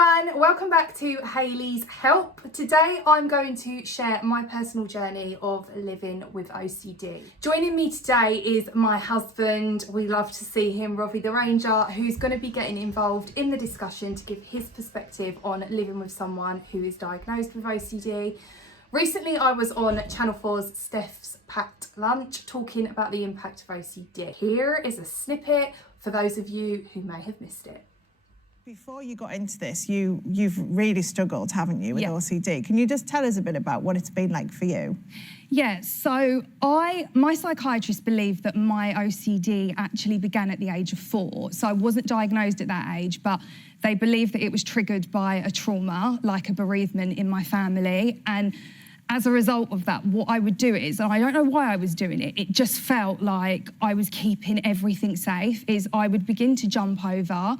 everyone, welcome back to Hayley's Help. Today I'm going to share my personal journey of living with OCD. Joining me today is my husband. We love to see him, Robbie the Ranger, who's going to be getting involved in the discussion to give his perspective on living with someone who is diagnosed with OCD. Recently I was on Channel 4's Steph's Packed Lunch talking about the impact of OCD. Here is a snippet for those of you who may have missed it. Before you got into this, you've really struggled, haven't you, with OCD? Can you just tell us a bit about what it's been like for you? Yeah, so my psychiatrist believed that my OCD actually began at the age of 4. So I wasn't diagnosed at that age, but they believed that it was triggered by a trauma, like a bereavement in my family. And as a result of that, what I would do is, and I don't know why I was doing it, it just felt like I was keeping everything safe, is I would begin to jump over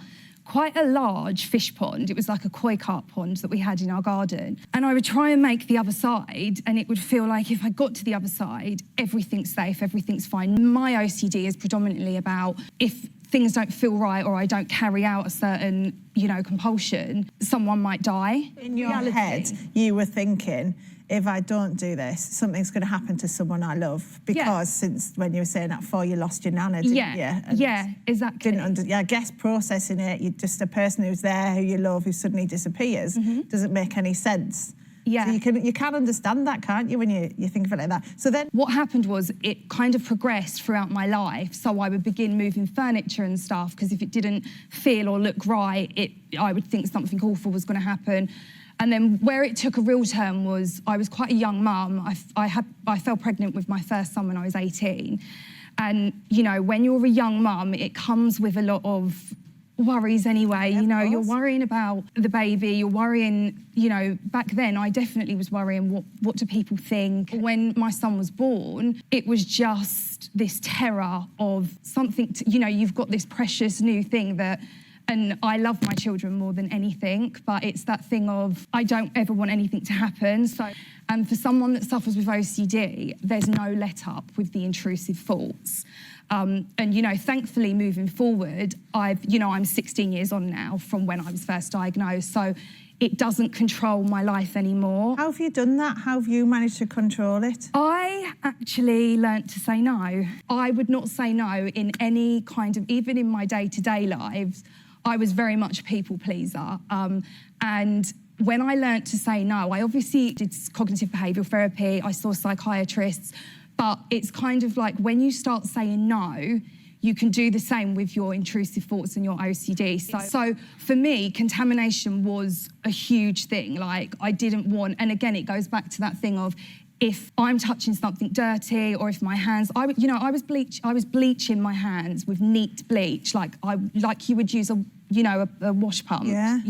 quite a large fish pond. It was like a koi carp pond that we had in our garden. And I would try and make the other side, and it would feel like if I got to the other side, everything's safe, everything's fine. My OCD is predominantly about if things don't feel right or I don't carry out a certain, compulsion, someone might die. In your head, you were thinking, if I don't do this, something's going to happen to someone I love. Because since when you were saying that 4, you lost your nana, didn't you? Yeah, exactly. I guess processing it, you're just a person who's there, who you love, who suddenly disappears, doesn't make any sense. Yeah. So you can understand that, can't you, when you think of it like that? So then what happened was it kind of progressed throughout my life. So I would begin moving furniture and stuff, because if it didn't feel or look right, I would think something awful was going to happen. And then where it took a real turn was I was quite a young mum. I fell pregnant with my first son when I was 18. And, when you're a young mum, it comes with a lot of worries anyway. You're worrying about the baby, you're worrying, back then I definitely was worrying what do people think. When my son was born, it was just this terror of something, you've got this precious new thing that, and I love my children more than anything, but it's that thing of I don't ever want anything to happen. So, and for someone that suffers with OCD, there's no let up with the intrusive thoughts. And thankfully moving forward, I'm 16 years on now from when I was first diagnosed, so it doesn't control my life anymore. How have you done that? How have you managed to control it? I actually learnt to say no. I would not say no in any kind of, even in my day-to-day lives, I was very much a people pleaser. And when I learnt to say no, I obviously did cognitive behavioural therapy, I saw psychiatrists, but it's kind of like when you start saying no, you can do the same with your intrusive thoughts and your OCD. So for me, contamination was a huge thing. Like I didn't want, and again, it goes back to that thing of if I'm touching something dirty or if my hands, I was bleaching my hands with neat bleach, like you would use a wash pump. Yeah.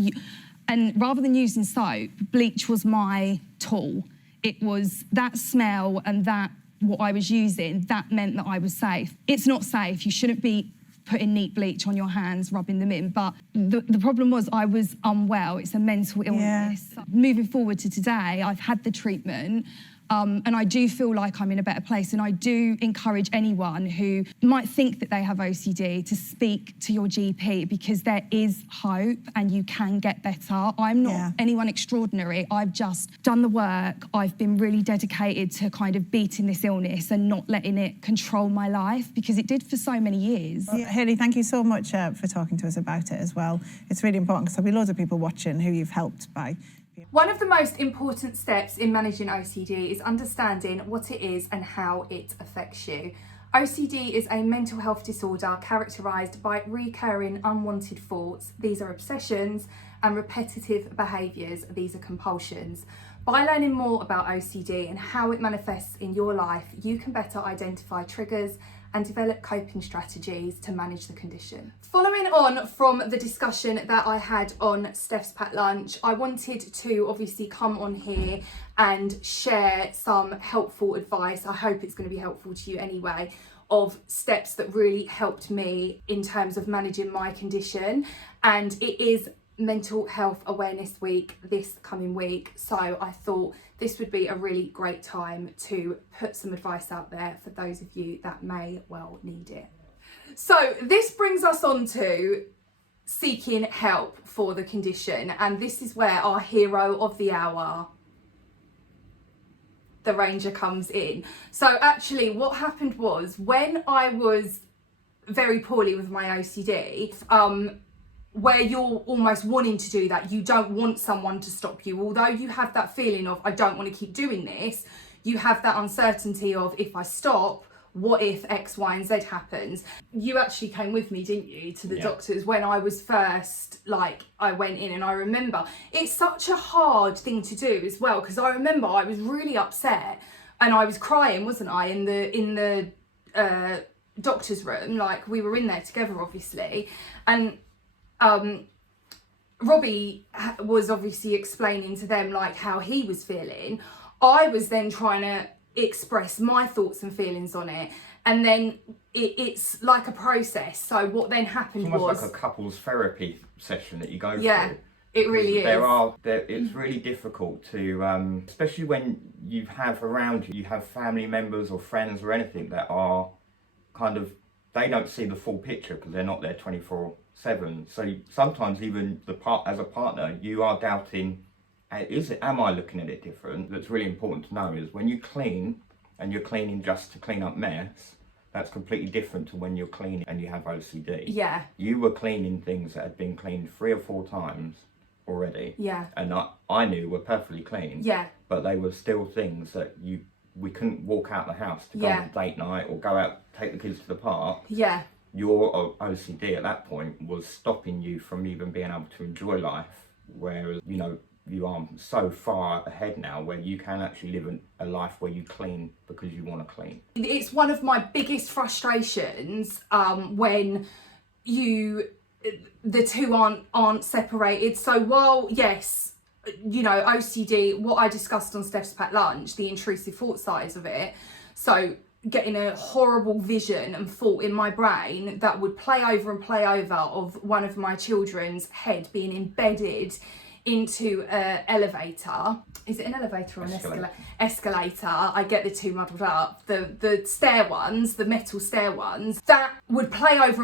And rather than using soap, bleach was my tool. It was that smell and that what I was using, that meant that I was safe. It's not safe. You shouldn't be putting neat bleach on your hands, rubbing them in. But the problem was I was unwell. It's a mental illness. Yeah. Moving forward to today, I've had the treatment. And I do feel like I'm in a better place, and I do encourage anyone who might think that they have OCD to speak to your GP, because there is hope and you can get better. I'm not anyone extraordinary. I've just done the work. I've been really dedicated to kind of beating this illness and not letting it control my life, because it did for so many years. Hayley, thank you so much for talking to us about it as well. It's really important because there'll be loads of people watching who you've helped by. One of the most important steps in managing OCD is understanding what it is and how it affects you. OCD is a mental health disorder characterised by recurring unwanted thoughts. These are obsessions, and repetitive behaviours. These are compulsions. By learning more about OCD and how it manifests in your life, you can better identify triggers and develop coping strategies to manage the condition. Following on from the discussion that I had on Steph's Packed Lunch, I wanted to obviously come on here and share some helpful advice. I hope it's going to be helpful to you anyway, of steps that really helped me in terms of managing my condition. And it is Mental Health Awareness Week this coming week, so I thought this would be a really great time to put some advice out there for those of you that may well need it. So this brings us on to seeking help for the condition. And this is where our hero of the hour, the Ranger, comes in. So actually what happened was, when I was very poorly with my OCD, where you're almost wanting to do that, you don't want someone to stop you. Although you have that feeling of, I don't want to keep doing this, you have that uncertainty of, if I stop, what if X, Y, and Z happens? You actually came with me, didn't you, to the doctors when I was first, like, I went in, and I remember it's such a hard thing to do as well, because I remember I was really upset and I was crying, wasn't I, in the doctor's room. Like, we were in there together, obviously, and Robbie was obviously explaining to them like how he was feeling. I was then trying to express my thoughts and feelings on it, and then it's like a process. So what then happened it's almost was like a couples therapy session that you go through. It really is. It's really difficult to, especially when you have around you have family members or friends or anything that are kind of, they don't see the full picture because they're not there 24/7. So sometimes even as a partner, you are doubting, am I looking at it different? That's really important to know is when you clean and you're cleaning just to clean up mess, that's completely different to when you're cleaning and you have OCD. Yeah. You were cleaning things that had been cleaned 3 or 4 times already. Yeah. And I knew were perfectly clean. Yeah. But they were still things that we couldn't walk out the house to go on date night or go out, take the kids to the park. Yeah. Your OCD at that point was stopping you from even being able to enjoy life, whereas, you know, you are so far ahead now where you can actually live a life where you clean because you want to clean. It's one of my biggest frustrations when the two aren't separated. So while, yes, you know, OCD, what I discussed on Steph's Packed Lunch, the intrusive thought size of it, so getting a horrible vision and thought in my brain that would play over of one of my children's head being embedded into an elevator. Is it an elevator or an escalator? I get the two muddled up. The stair ones, the metal stair ones, that would play over,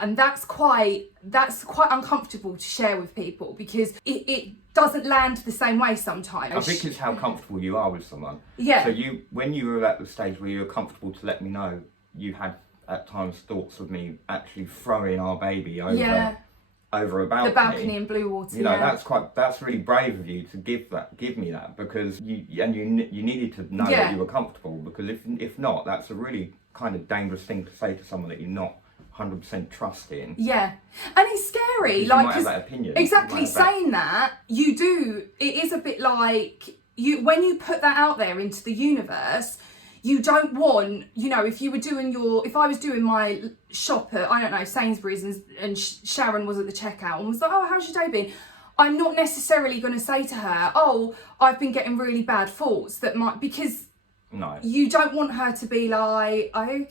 and that's quite uncomfortable to share with people because it doesn't land the same way sometimes. I think it's how comfortable you are with someone. Yeah. So when you were at the stage where you were comfortable to let me know, you had at times thoughts of me actually throwing our baby over a balcony. The balcony in Blue Water. You know, that's really brave of you to give me that, because you needed to know that you were comfortable, because if not, that's a really kind of dangerous thing to say to someone that you're not 100% trusting. Yeah, and it's scary. You like, might have that opinion. Exactly, saying that, you do. It is a bit like when you put that out there into the universe. You don't want, you know, if I was doing my shop at, I don't know, Sainsbury's and Sharon was at the checkout and was like, oh, how's your day been? I'm not necessarily going to say to her, oh, I've been getting really bad thoughts because no, you don't want her to be like, okay,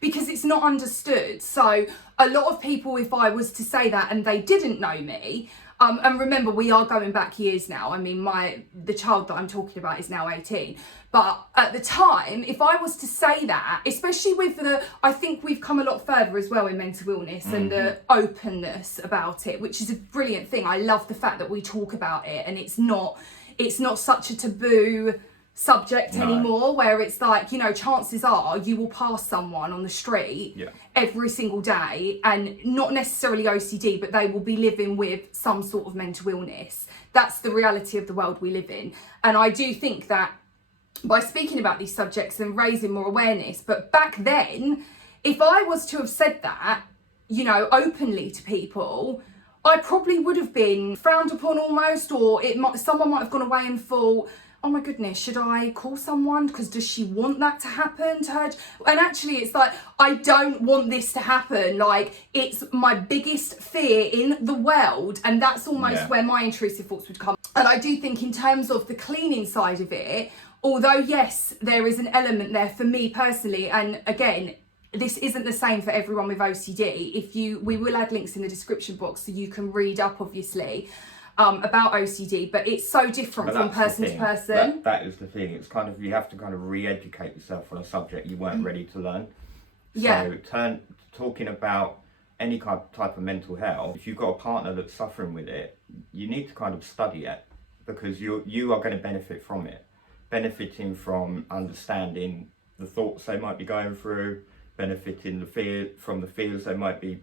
because it's not understood. So a lot of people, if I was to say that and they didn't know me, and remember, we are going back years now. I mean, the child that I'm talking about is now 18. But at the time, if I was to say that, especially with I think we've come a lot further as well in mental illness and the openness about it, which is a brilliant thing. I love the fact that we talk about it and it's not such a taboo subject anymore, where it's like, you know, chances are you will pass someone on the street every single day and not necessarily OCD, but they will be living with some sort of mental illness. That's the reality of the world we live in. And I do think that by speaking about these subjects and raising more awareness, but back then, if I was to have said that, you know, openly to people, I probably would have been frowned upon almost, or someone might have gone away and thought, oh my goodness, should I call someone? Because does she want that to happen to her? And actually, it's like, I don't want this to happen. Like, it's my biggest fear in the world. And that's almost where my intrusive thoughts would come. And I do think in terms of the cleaning side of it, although, yes, there is an element there for me personally. And again, this isn't the same for everyone with OCD. We will add links in the description box so you can read up, obviously, about OCD, but it's so different from person to person. That is the thing. It's kind of, you have to kind of re-educate yourself on a subject you weren't ready to learn. Yeah. So talking about any type of mental health, if you've got a partner that's suffering with it, you need to kind of study it, because you are going to benefit from it, benefiting from understanding the thoughts they might be going through, benefiting from the fears they might be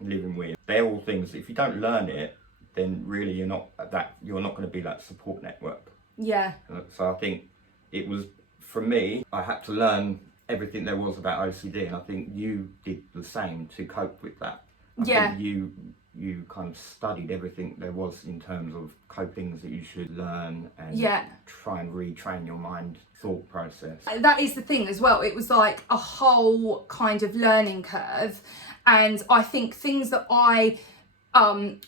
living with. They're all things, if you don't learn it, then really you're not going to be that support network. Yeah. So I think it was, for me, I had to learn everything there was about OCD, and I think you did the same to cope with that. I think you kind of studied everything there was in terms of copings that you should learn, and try and retrain your mind thought process. That is the thing as well. It was like a whole kind of learning curve, and I think things that I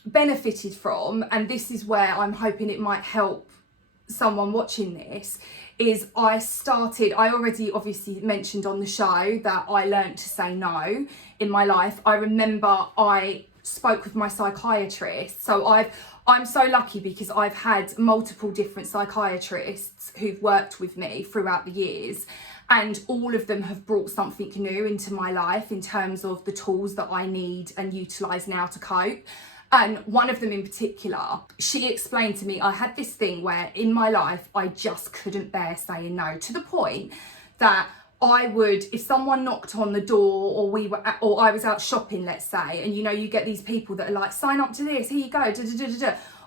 benefited from, and this is where I'm hoping it might help someone watching this, is I already obviously mentioned on the show that I learned to say no in my life. I remember I spoke with my psychiatrist. So I'm so lucky because I've had multiple different psychiatrists who've worked with me throughout the years, and all of them have brought something new into my life in terms of the tools that I need and utilise now to cope. And one of them in particular, she explained to me, I had this thing where in my life, I just couldn't bear saying no, to the point that I would, if someone knocked on the door, or I was out shopping, let's say, and you get these people that are like, sign up to this, here you go,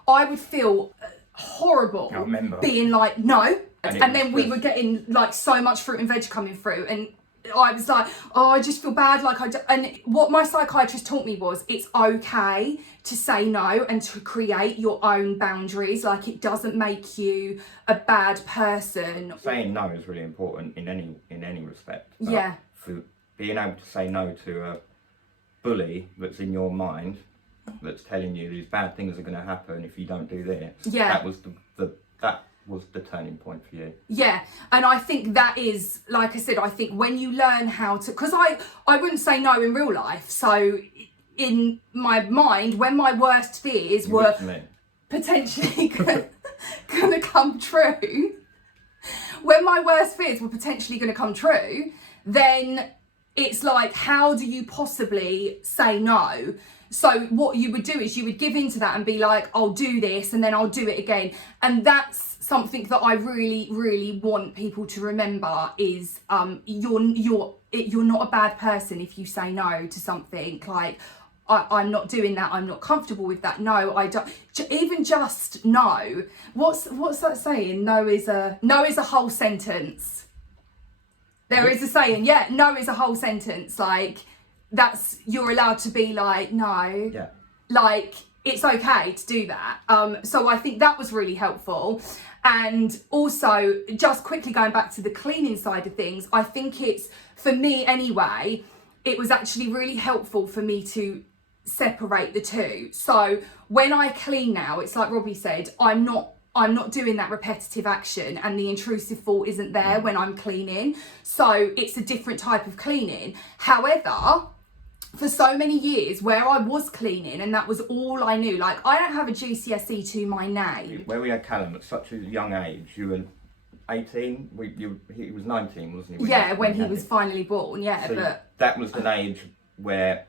I would feel horrible being like, no. And then we were getting like so much fruit and veg coming through, and I was like, oh, I just feel bad. And what my psychiatrist taught me was it's okay to say no and to create your own boundaries. Like, it doesn't make you a bad person. Saying no is really important in any respect. Yeah. For being able to say no to a bully that's in your mind, that's telling you these bad things are going to happen if you don't do this. Yeah. That was that was the turning point for you. Yeah, and I think that is, like I said, I think when you learn how to, because I wouldn't say no in real life, so in my mind, when my worst fears were potentially going to come true, then it's like, how do you possibly say no? So what you would do is you would give into that and be like, I'll do this and then I'll do it again. And that's something that I really, really want people to remember is you're not a bad person if you say no to something. Like, I'm not doing that, I'm not comfortable with that. No, I don't. Even just no. What's that saying? No is a whole sentence. There is a saying, yeah, no is a whole sentence. Like, you're allowed to be like, no. Yeah. Like, it's okay to do that. So I think that was really helpful. And also, just quickly going back to the cleaning side of things, I think it's, for me anyway, it was actually really helpful for me to separate the two. So when I clean now, it's like Robbie said, I'm not doing that repetitive action, and the intrusive thought isn't there when I'm cleaning. So it's a different type of cleaning. However, for so many years where I was cleaning and that was all I knew, like, I don't have a GCSE to my name. Where we had Callum at such a young age, you were 18, he was 19, wasn't he? When he was finally born, so but that was an age where,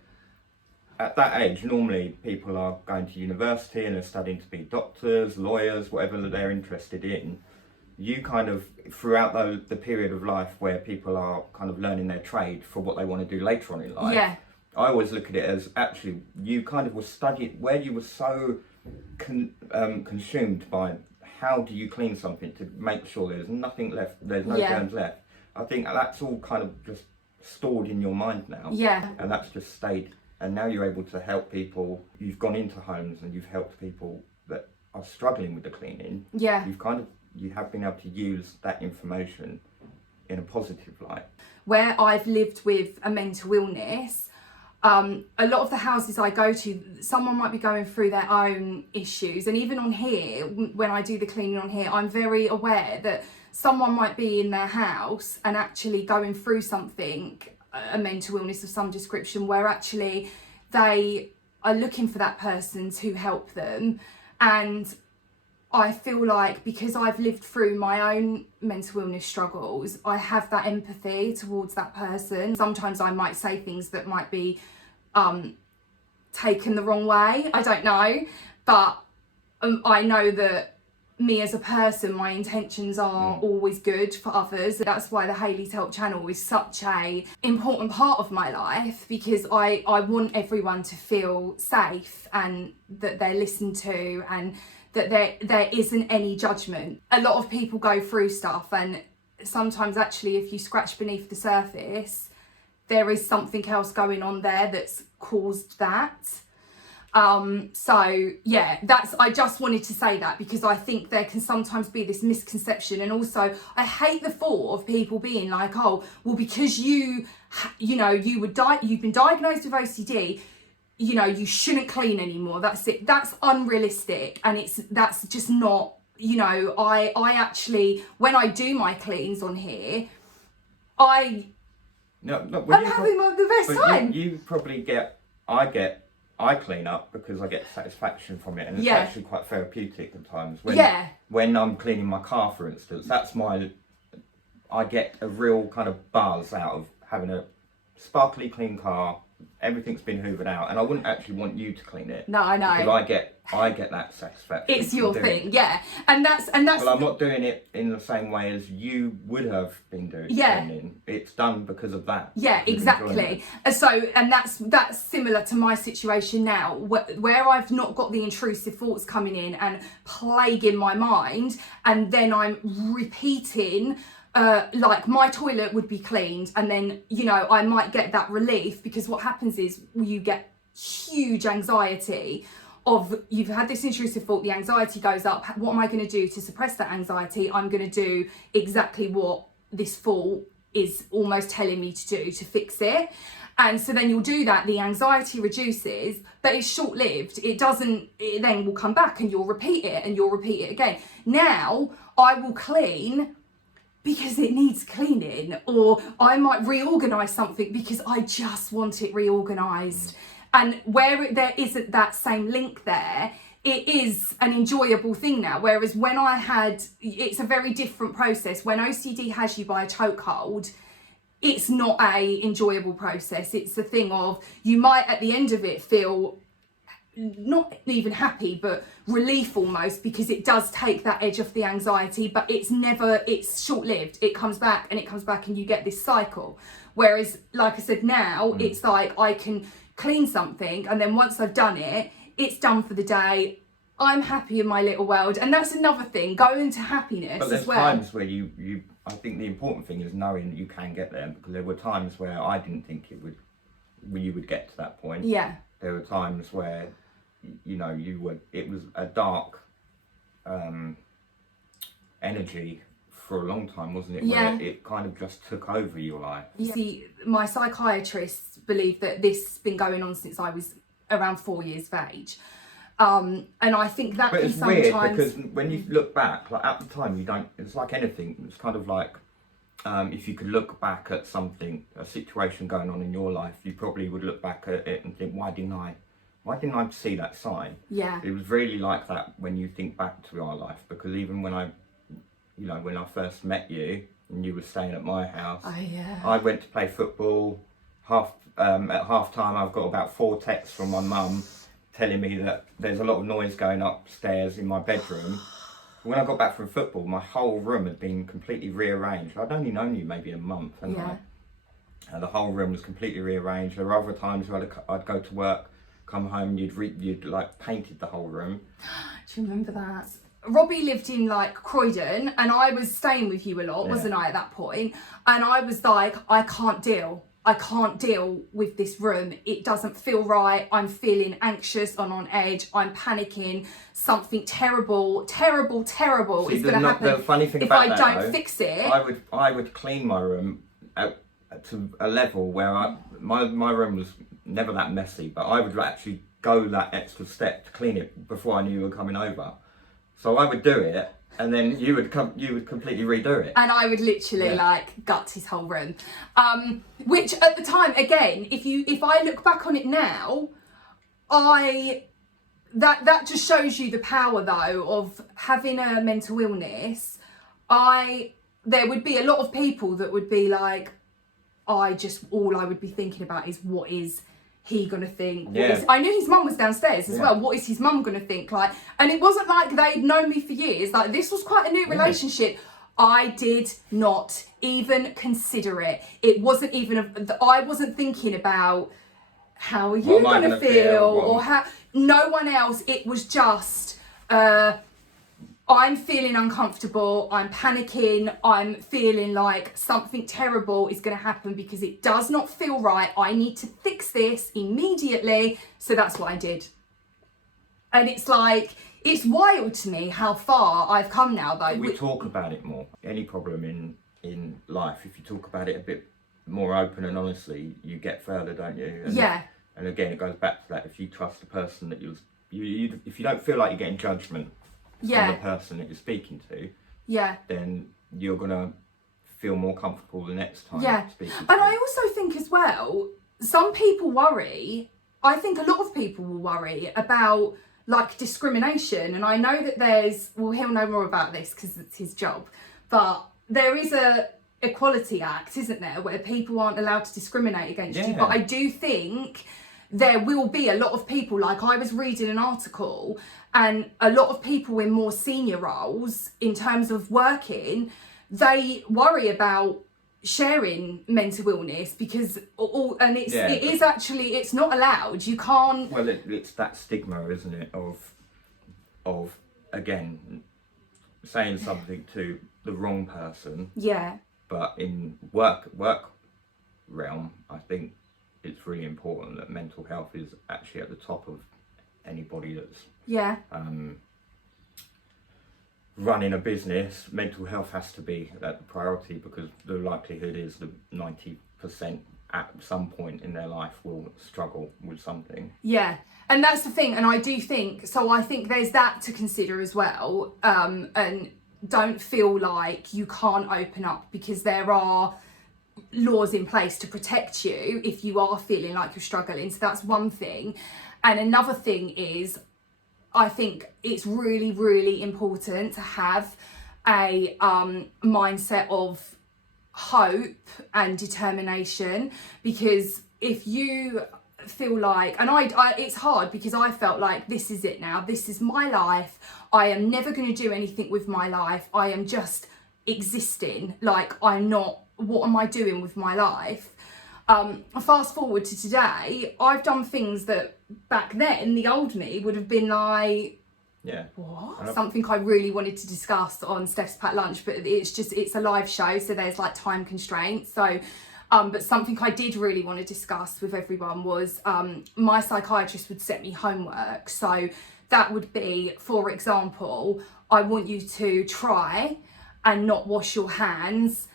at that age, normally people are going to university and they're studying to be doctors, lawyers, whatever they're interested in. You kind of, throughout the period of life where people are kind of learning their trade for what they want to do later on in life, I always look at it as, actually, you kind of were studying, where you were so consumed by how do you clean something to make sure there's nothing left, there's no germs left. I think that's all kind of just stored in your mind now. Yeah. And that's just stayed. And now you're able to help people. You've gone into homes and you've helped people that are struggling with the cleaning. Yeah. You have been able to use that information in a positive light. Where I've lived with a mental illness, a lot of the houses I go to, someone might be going through their own issues. And even on here, when I do the cleaning on here, I'm very aware that someone might be in their house and actually going through something, a mental illness of some description, where actually they are looking for that person to help them. And I feel like, because I've lived through my own mental illness struggles, I have that empathy towards that person. Sometimes I might say things that might be taken the wrong way. I don't know, but I know that me as a person, my intentions are always good for others. That's why the Hayley's Help channel is such a important part of my life, because I want everyone to feel safe and that they're listened to and that there isn't any judgment. A lot of people go through stuff, and sometimes actually if you scratch beneath the surface, there is something else going on there that's caused that. So yeah, I just wanted to say that, because I think there can sometimes be this misconception, and also I hate the thought of people being like, oh, well, because you've been diagnosed with OCD, you shouldn't clean anymore. That's it. That's unrealistic, and that's just not. I actually, when I do my cleans on here, I'm having the best time. You probably I clean up because I get satisfaction from it, and it's actually quite therapeutic at times. When I'm cleaning my car, for instance, I get a real kind of buzz out of having a sparkly clean car. Everything's been hoovered out, and I wouldn't actually want you to clean it. No, I know. Because I get that satisfaction. It's your thing, yeah, and that's. Well, I'm not doing it in the same way as you would have been doing. Cleaning. It's done because of that. Yeah, exactly. So, and that's similar to my situation now, where I've not got the intrusive thoughts coming in and plaguing my mind, and then I'm repeating. Like my toilet would be cleaned, and then I might get that relief, because what happens is you get huge anxiety of, you've had this intrusive thought, the anxiety goes up. What am I going to do to suppress that anxiety? I'm going to do exactly what this thought is almost telling me to do to fix it. And so then you'll do that, the anxiety reduces, but it's short-lived. It then will come back, and you'll repeat it, and you'll repeat it again. Now I will clean because it needs cleaning, or I might reorganise something because I just want it reorganised. And where there isn't that same link there, it is an enjoyable thing now. Whereas when it's a very different process. When OCD has you by a chokehold, it's not a enjoyable process. It's a thing of, you might at the end of it feel not even happy, but relief almost, because it does take that edge off the anxiety, but it's short-lived. It comes back and it comes back, and you get this cycle. Whereas, like I said, now it's like I can clean something, and then once I've done it, it's done for the day. I'm happy in my little world, and that's another thing, go into happiness as well. But there's times where I think the important thing is knowing that you can get there, because there were times where I didn't think you would get to that point. Yeah. There were times where it was a dark energy for a long time, wasn't it? Yeah. Where it kind of just took over your life. You see, my psychiatrists believe that this has been going on since I was around 4 years of age. And I think that but can it's sometimes... weird, because when you look back, like at the time, it's like anything. It's kind of like, if you could look back at something, a situation going on in your life, you probably would look back at it and think, why didn't I see that sign? Yeah. It was really like that when you think back to our life, because even when I first met you and you were staying at my house, I went to play football. At half time, I've got about 4 texts from my mum telling me that there's a lot of noise going upstairs in my bedroom. When I got back from football, my whole room had been completely rearranged. I'd only known you maybe a month, and the whole room was completely rearranged. There were other times where I'd go to work, come home, you'd like painted the whole room. Do you remember that? Robbie lived in like Croydon, and I was staying with you a lot, wasn't I, at that point? And I was like, I can't deal with this room. It doesn't feel right. I'm feeling anxious and on edge. I'm panicking. Something terrible is going to happen. The funny thing if about I don't fix it. I would clean my room to a level where my room was never that messy, but I would actually go that extra step to clean it before I knew you were coming over. So I would do it, and then you would completely redo it. And I would literally like gut his whole room. Which at the time, again, if I look back on it now, that just shows you the power though of having a mental illness. There would be a lot of people that would be like, all I would be thinking about is what is he gonna think? Yeah. I knew his mum was downstairs as Yeah. well. What is his mum gonna think? Like, and it wasn't like they'd known me for years. Like, this was quite a new relationship. I did not even consider it. It wasn't even, I wasn't thinking about how are you am I gonna gonna feel What- or how, no one else. It was just, I'm feeling uncomfortable, I'm panicking, I'm feeling like something terrible is going to happen because it does not feel right. I need to fix this immediately. So that's what I did. And it's like, it's wild to me how far I've come now though. We talk about it more. Any problem in life, if you talk about it a bit more open and honestly, you get further, don't you? And, Yeah. And again, it goes back to that. If you trust the person that you if you don't feel like you're getting judgment from the person that you're speaking to, then you're gonna feel more comfortable the next time speaking to And them. I also think as well, some people worry, I think a lot of people will worry about like discrimination. And I know that he'll know more about this because it's his job, but there is a Equality Act, isn't there, where people aren't allowed to discriminate against you. But I do think there will be a lot of people, like I was reading an article, and a lot of people in more senior roles in terms of working, they worry about sharing mental illness because it is actually, it's not allowed. You can't. Well, it's that stigma, isn't it, of again saying something to the wrong person. Yeah. But in work realm, I think it's really important that mental health is actually at the top of anybody that's running a business. Mental health has to be at the priority because the likelihood is that 90% at some point in their life will struggle with something. Yeah, and that's the thing. And I do think, so I think there's that to consider as well. And don't feel like you can't open up because there are laws in place to protect you if you are feeling like you're struggling. So that's one thing. And another thing is, I think it's really, really important to have a mindset of hope and determination, because if you feel like, and I it's hard because I felt like this is it now, this is my life, I am never going to do anything with my life, I am just existing, like I'm not, what am I doing with my life? Fast forward to today, I've done things that back then the old me would have been like, what? Something I really wanted to discuss on Steph's Packed Lunch, but it's a live show, so there's like time constraints. So, but something I did really want to discuss with everyone was my psychiatrist would set me homework. So that would be, for example, I want you to try and not wash your hands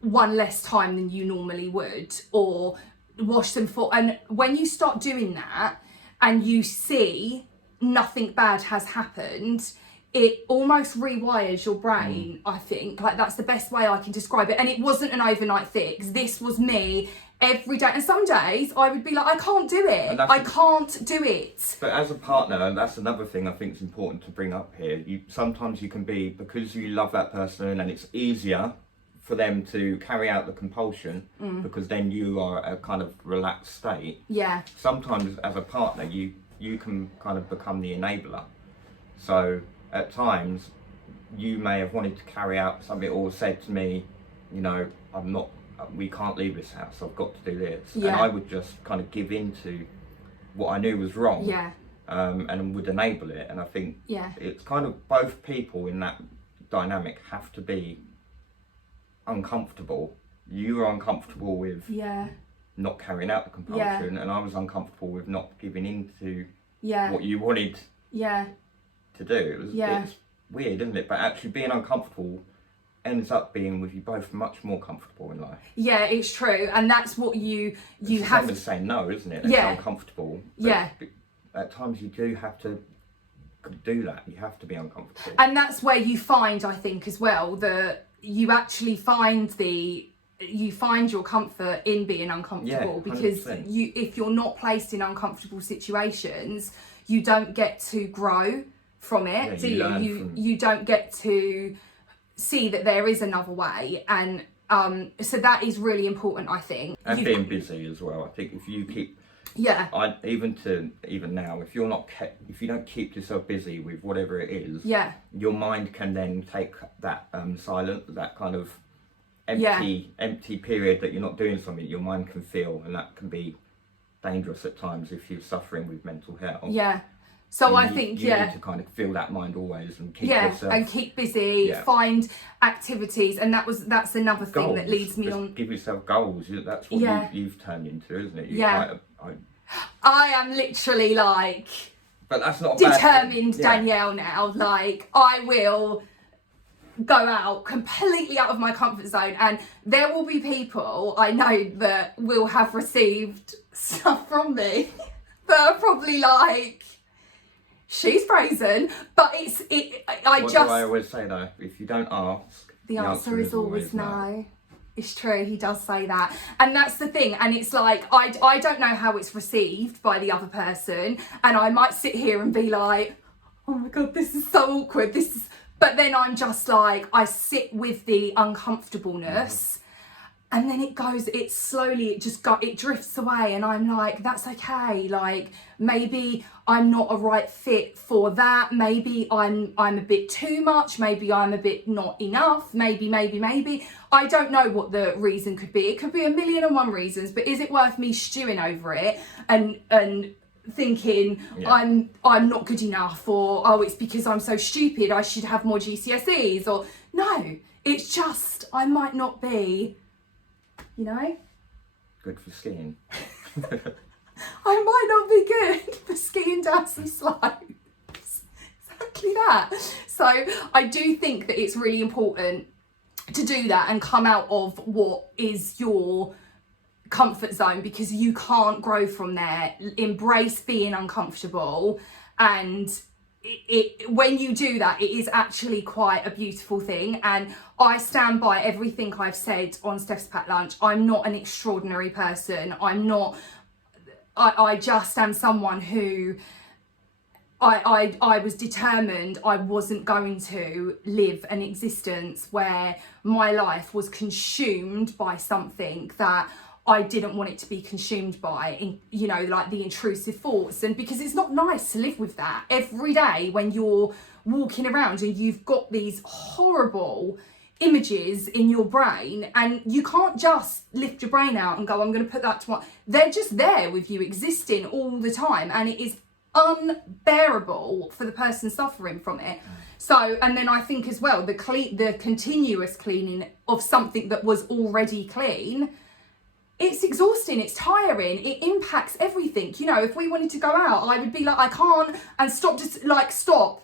one less time than you normally would, or wash them for, and when you start doing that and you see nothing bad has happened, it almost rewires your brain. I think like that's the best way I can describe it. And it wasn't an overnight fix. This was me every day, and some days I would be like, I can't do it, I can't do it. But as a partner, and that's another thing I think is important to bring up here, sometimes you can be, because you love that person and it's easier for them to carry out the compulsion because then you are a kind of relaxed state. Yeah. Sometimes as a partner, you can kind of become the enabler. So at times you may have wanted to carry out something or said to me, you know, we can't leave this house, I've got to do this. Yeah. And I would just kind of give in to what I knew was wrong. Yeah. And would enable it. And I think it's kind of both people in that dynamic have to be uncomfortable. You were uncomfortable with not carrying out the compulsion, and I was uncomfortable with not giving in to what you wanted to do. It's weird, isn't it? But actually being uncomfortable ends up being with you both much more comfortable in life. Yeah, it's true, and that's what you it's have the same as saying no, isn't it? It's uncomfortable. At times you do have to do that. You have to be uncomfortable. And that's where you find, I think, as well, that you actually find your comfort in being uncomfortable, because if you're not placed in uncomfortable situations, you don't get to grow from it, do you? You don't get to see that there is another way, and so that is really important, I think. And being busy as well. I think if you keep I even now, if you don't keep yourself busy with whatever it is, your mind can then take that silence, that kind of empty period that you're not doing something. Your mind can feel, and that can be dangerous at times if you're suffering with mental health. So I think you need to kind of fill that mind always and keep yourself and keep busy, find activities, and that's another thing goals. that leads me Just on. Give yourself goals. That's what you've turned into, isn't it? I am literally like, but that's not determined Danielle now. Like, I will go out completely out of my comfort zone, and there will be people I know that will have received stuff from me that are probably like, she's frozen, but what do I always say though? If you don't ask, the answer is always no. It's true, he does say that. And that's the thing. And it's like, I don't know how it's received by the other person. And I might sit here and be like, oh my God, this is so awkward. But then I'm just like, I sit with the uncomfortableness. And then it drifts away, and I'm like, that's okay. Like, maybe I'm not a right fit for that. Maybe I'm a bit too much. Maybe I'm a bit not enough. Maybe. I don't know what the reason could be. It could be 1,000,001 reasons, but is it worth me stewing over it and thinking I'm not good enough, or oh, it's because I'm so stupid, I should have more GCSEs, or no, it's just I might not be, good for skiing. I might not be good for skiing down some slopes. Exactly that. So I do think that it's really important to do that and come out of what is your comfort zone, because you can't grow from there. Embrace being uncomfortable, and when you do that, it is actually quite a beautiful thing. And I stand by everything I've said on Steph's Packed Lunch. I'm not an extraordinary person. I just am someone who I was determined I wasn't going to live an existence where my life was consumed by something that I didn't want it to be consumed by, like the intrusive thoughts. And because it's not nice to live with that every day when you're walking around and you've got these horrible images in your brain, and you can't just lift your brain out and go, I'm going to put that to one. They're just there with you, existing all the time, and it is unbearable for the person suffering from it. So, and then I think as well, the continuous cleaning of something that was already clean, it's exhausting, it's tiring, it impacts everything. If we wanted to go out, I would be like, I can't, and stop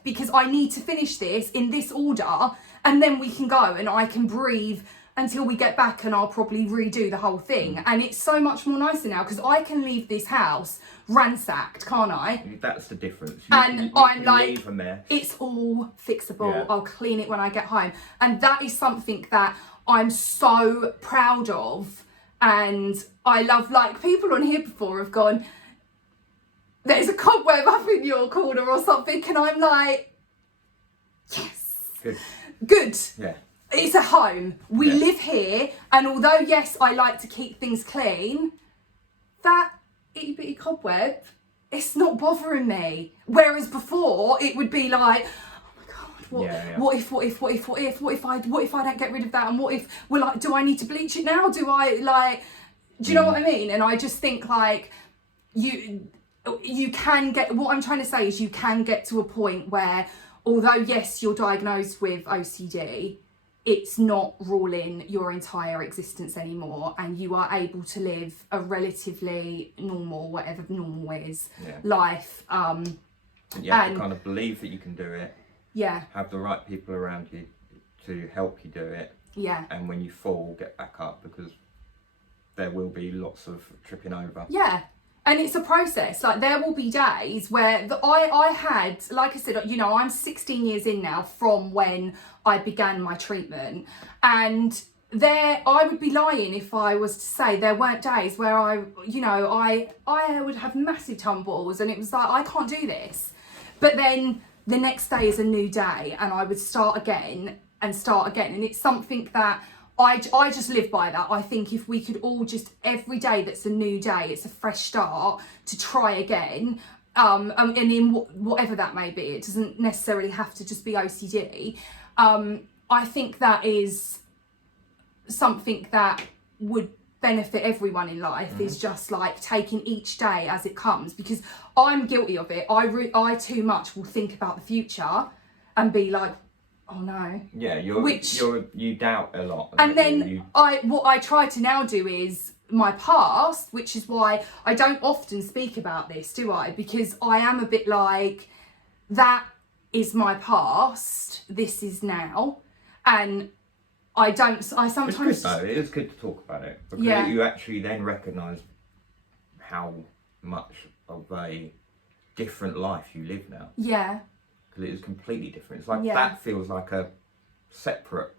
because I need to finish this in this order, and then we can go and I can breathe until we get back, and I'll probably redo the whole thing. And it's so much more nicer now because I can leave this house ransacked, can't I? That's the difference. I'm like, leave a mess. It's all fixable. I'll clean it when I get home. And that is something that I'm so proud of. And I love, like, people on here before have gone, there's a cobweb up in your corner or something, and I'm like, yes. Good. Yeah. It's a home. We live here, and although, yes, I like to keep things clean, that itty bitty cobweb, it's not bothering me. Whereas before, it would be like, what if I don't get rid of that, and what if do I need to bleach it now? Do you know what I mean? And I just think like you can get, what I'm trying to say is you can get to a point where, although yes, you're diagnosed with OCD, it's not ruling your entire existence anymore, and you are able to live a relatively normal, whatever normal is, life. You have to kind of believe that you can do it. Yeah. Have the right people around you to help you do it. Yeah. And when you fall, get back up, because there will be lots of tripping over. Yeah. And it's a process. Like, there will be days where I had, like I said, I'm 16 years in now from when I began my treatment. And I would be lying if I was to say there weren't days where I would have massive tumbles, and it was like, I can't do this. But then the next day is a new day, and I would start again. And it's something that I just live by that. I think if we could all just, every day that's a new day, it's a fresh start to try again, and in whatever that may be, it doesn't necessarily have to just be OCD. I think that is something that would benefit everyone in life, is just like taking each day as it comes, because I'm guilty of it. I too much will think about the future and be like, oh no. Yeah, you doubt a lot. And then what I try to now do is my past, which is why I don't often speak about this, do I? Because I am a bit like, that is my past, this is now. And I sometimes... It's good though, it is good to talk about it. Because you actually then recognise how much of a different life you live now. Yeah. Because it is completely different. It's like that feels like a separate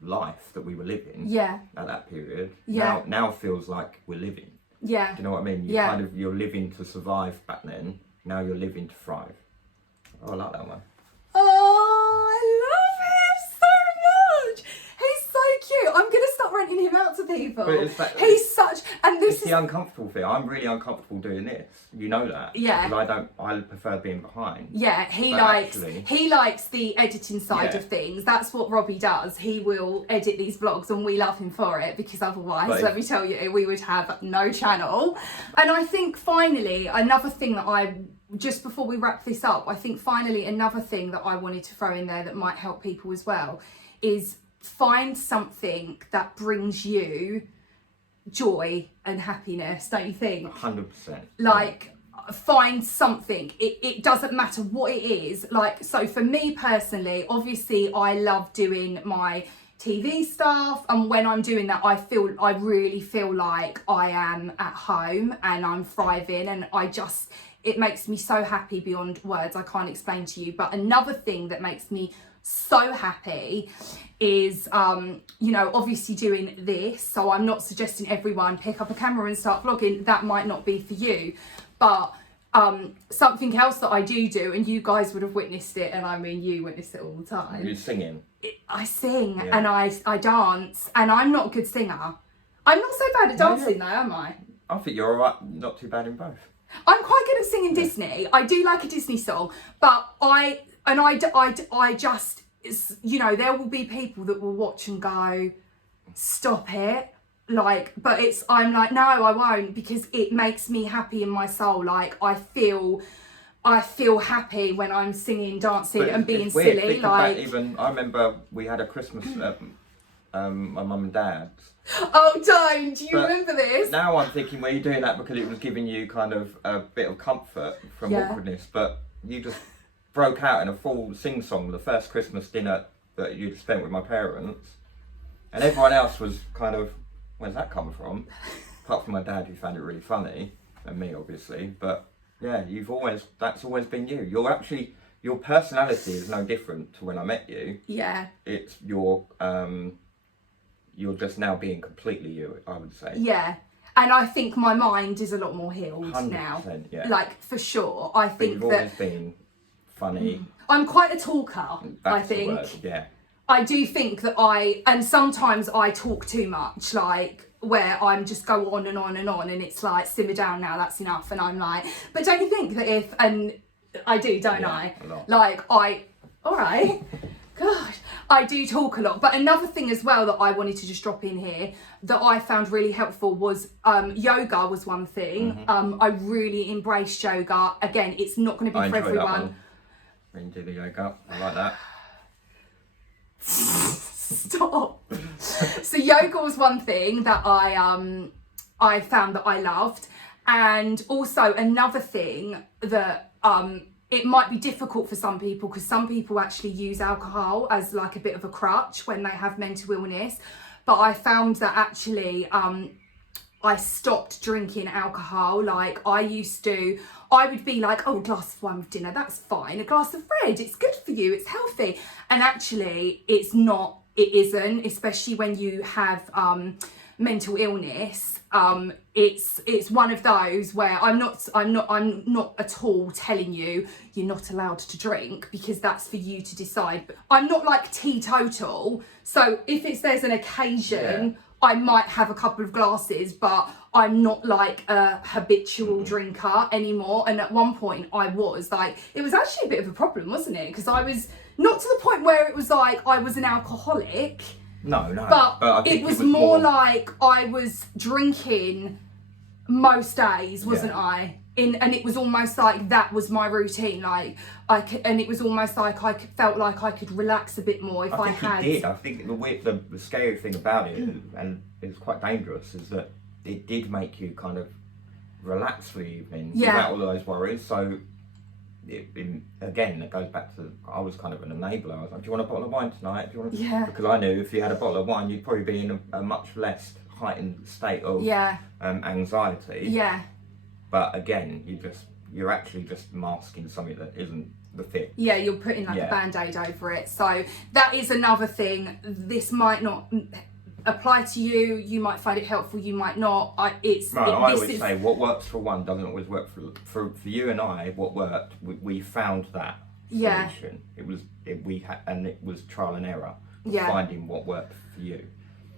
life that we were living at that period. Now feels like we're living. Yeah. Do you know what I mean? You're living to survive back then. Now you're living to thrive. Oh, I like that one. Oh, I love him so much. He's so cute. I'm gonna start renting him out to people. He's such, and this is the uncomfortable thing. I'm really uncomfortable doing this. You know that. Yeah. Because I prefer being behind. Yeah, he likes the editing side of things. That's what Robbie does. He will edit these vlogs, and we love him for it, because otherwise, let me tell you, we would have no channel. And I think finally, another thing that just before we wrap this up, I think finally another thing that I wanted to throw in there that might help people as well is find something that brings you joy and happiness, don't you think? 100%. Like, find something. It doesn't matter what it is. Like, so for me personally, obviously I love doing my TV stuff, and when I'm doing that, I really feel like I am at home and I'm thriving, and it makes me so happy beyond words. I can't explain to you. But another thing that makes me so happy is obviously doing this. So I'm not suggesting everyone pick up a camera and start vlogging. That might not be for you, but something else that I do, and you guys would have witnessed it, and I mean you witness it all the time. You're singing. I sing and I dance, and I'm not a good singer. I'm not so bad at dancing though, am I? I think you're alright, not too bad in both. I'm quite good at singing Disney. I do like a Disney song, but I just, there will be people that will watch and go, stop it. Like, but I'm like, no, I won't, because it makes me happy in my soul. Like, I feel happy when I'm singing, dancing, and being silly. Like, I remember we had a Christmas my mum and dad's. Oh, don't! Do you remember this? Now I'm thinking, were you doing that because it was giving you kind of a bit of comfort from awkwardness? But you just broke out in a full sing-song the first Christmas dinner that you'd spent with my parents, and everyone else was kind of, where's that come from? Apart from my dad, who found it really funny, and me obviously. But yeah, that's always been you. Your personality is no different to when I met you. Yeah. It's you're just now being completely you, I would say. Yeah. And I think my mind is a lot more healed 100%, now. Yeah. Like, for sure. I think you've always been funny. I'm quite a talker, I think. The word, yeah. I do think that and sometimes I talk too much, like, where I'm just go on and on and on, and it's like, simmer down now, that's enough. And I'm like, but don't you think that and I do, don't I? A lot. Like, all right. Gosh, I do talk a lot. But another thing as well that I wanted to just drop in here that I found really helpful was yoga was one thing. I really embraced yoga. Again, it's not going to be for everyone. When you do the yoga, I like that. Stop. So yoga was one thing that I found that I loved, and also another thing that it might be difficult for some people, because some people actually use alcohol as like a bit of a crutch when they have mental illness. But I found that actually I stopped drinking alcohol. Like, I would be like, oh, a glass of wine with dinner, that's fine. A glass of red, it's good for you, it's healthy. And actually, it isn't, especially when you have mental illness, it's one of those where I'm not at all telling you you're not allowed to drink, because that's for you to decide. But I'm not like teetotal, so if there's an occasion, I might have a couple of glasses, but I'm not like a habitual drinker anymore. And at one point I was like, it was actually a bit of a problem, wasn't it? Because I was not to the point where it was like I was an alcoholic. No. But I think it was more like I was drinking most days, wasn't I? And it was almost like that was my routine. Like and it was almost like I felt like I could relax a bit more if I had. It did. I think the scary thing about it, and it's quite dangerous, is that it did make you kind of relax for the evening without all those worries. So again, it goes back to, I was kind of an enabler. I was like, do you want a bottle of wine tonight? Do you want Because I knew if you had a bottle of wine, you'd probably be in a much less heightened state of anxiety. Yeah. But again, you're actually just masking something that isn't the fit. Yeah, you're putting like a band-aid over it. So that is another thing. This might not apply to you. You might find it helpful, you might not. I always say what works for one doesn't always work for you and I. What worked, we found that solution. It was trial and error of finding what worked for you.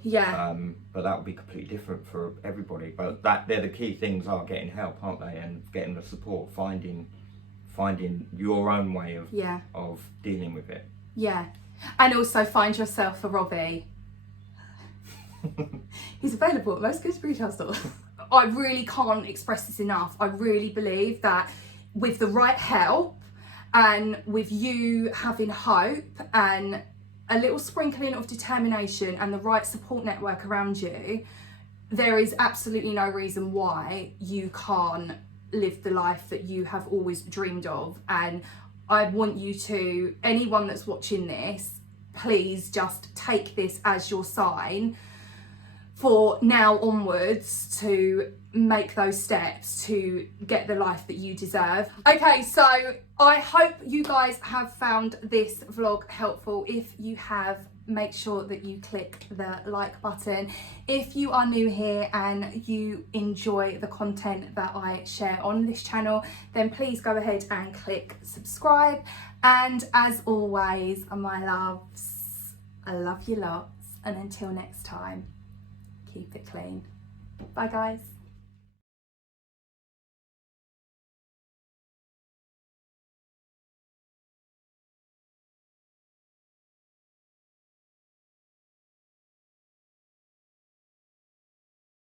But that would be completely different for everybody. But they're the key things, are getting help, aren't they? And getting the support, finding your own way of dealing with it. Yeah. And also find yourself a Robbie. He's available at most good retail stores. I really can't express this enough. I really believe that with the right help and with you having hope and a little sprinkling of determination and the right support network around you, there is absolutely no reason why you can't live the life that you have always dreamed of. And I want you to, anyone that's watching this, please just take this as your sign for now onwards to make those steps to get the life that you deserve. Okay, so I hope you guys have found this vlog helpful. If you have, make sure that you click the like button. If you are new here and you enjoy the content that I share on this channel, then please go ahead and click subscribe. And as always, my loves, I love you lots, and until next time, keep it clean. Bye guys.